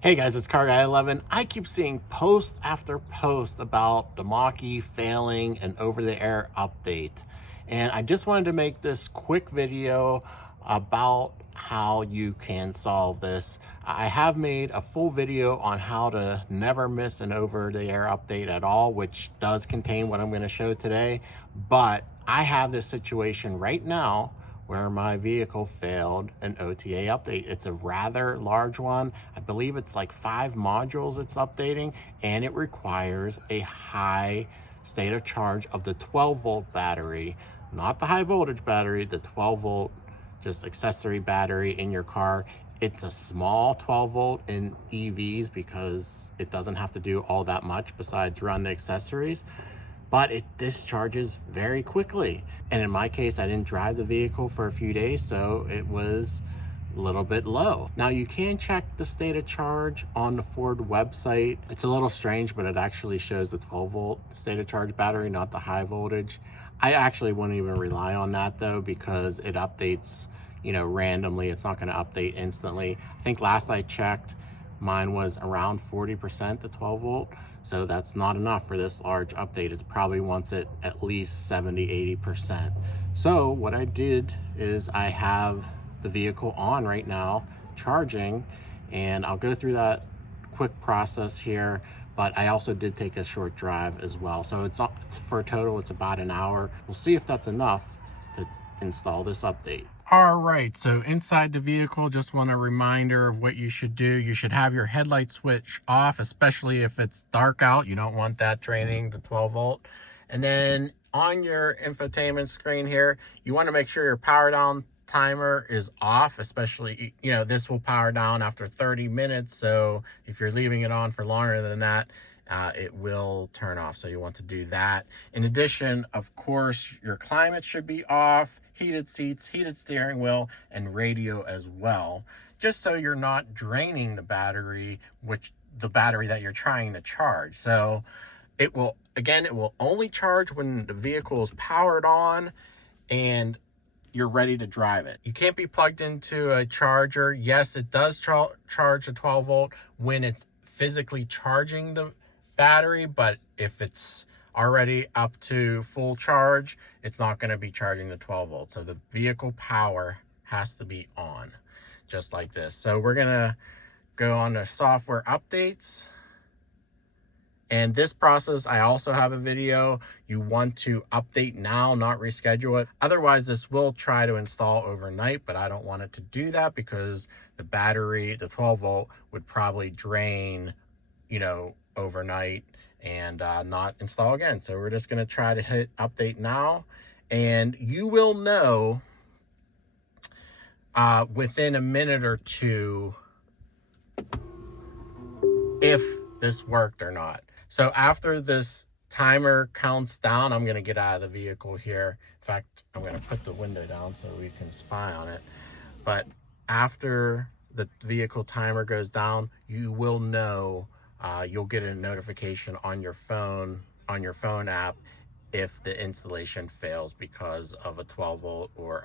Hey guys, it's Car Guy 11. I keep seeing post after post about the Mach E failing an over-the-air update. And I just wanted to make this quick video about how you can solve this. I have made a full video on how to never miss an over-the-air update at all, which does contain what I'm going to show today. But I have this situation right now where my vehicle failed an OTA update. It's a rather large one. I believe it's like 5 modules it's updating, and it requires a high state of charge of the 12-volt battery, not the high voltage battery, the 12-volt just accessory battery in your car. It's a small 12-volt in EVs because it doesn't have to do all that much besides run the accessories, but it discharges very quickly. And in my case, I didn't drive the vehicle for a few days, so it was a little bit low. Now you can check the state of charge on the Ford website. It's a little strange, but it actually shows the 12-volt state of charge battery, not the high voltage. I actually wouldn't even rely on that though, because it updates, randomly. It's not going to update instantly. I think last I checked, mine was around 40%, the 12-volt. So that's not enough for this large update. It probably wants it at least 70–80%. So what I did is I have the vehicle on right now charging, and I'll go through that quick process here, but I also did take a short drive as well. So it's for a total, it's about an hour. We'll see if that's enough to install this update. All right, so inside the vehicle, just want a reminder of what you should do. You should have your headlight switch off, especially if it's dark out. You don't want that draining the 12-volt. And then on your infotainment screen here, you want to make sure your power down timer is off, especially, this will power down after 30 minutes. So if you're leaving it on for longer than that, it will turn off. So you want to do that. In addition, of course, your climate should be off, heated seats, heated steering wheel, and radio as well, just so you're not draining the battery, the battery that you're trying to charge. So it will only charge when the vehicle is powered on and you're ready to drive it. You can't be plugged into a charger. Yes, it does charge a 12-volt when it's physically charging the battery, but if it's already up to full charge, it's not going to be charging the 12-volt. So the vehicle power has to be on, just like this. So we're going to go on to software updates. And this process, I also have a video. You want to update now, not reschedule it. Otherwise, this will try to install overnight, but I don't want it to do that because the battery, the 12-volt, would probably drain, overnight and not install again. So we're just going to try to hit update now. And you will know within a minute or two if this worked or not. So after this timer counts down, I'm going to get out of the vehicle here. In fact, I'm going to put the window down so we can spy on it. But after the vehicle timer goes down, you will know, you'll get a notification on your phone app if the installation fails because of a 12-volt or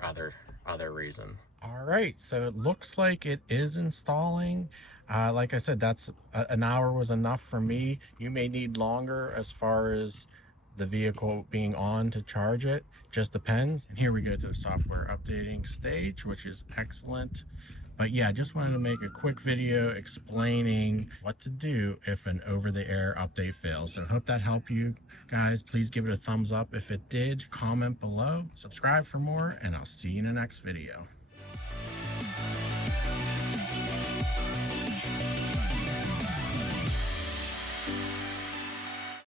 other reason. All right, so it looks like it is installing. Like I said, that's an hour was enough for me. You may need longer as far as the vehicle being on to charge it. Just depends. And here we go to the software updating stage, which is excellent. But yeah, just wanted to make a quick video explaining what to do if an over-the-air update fails. So I hope that helped you guys. Please give it a thumbs up if it did. Comment below, subscribe for more, and I'll see you in the next video.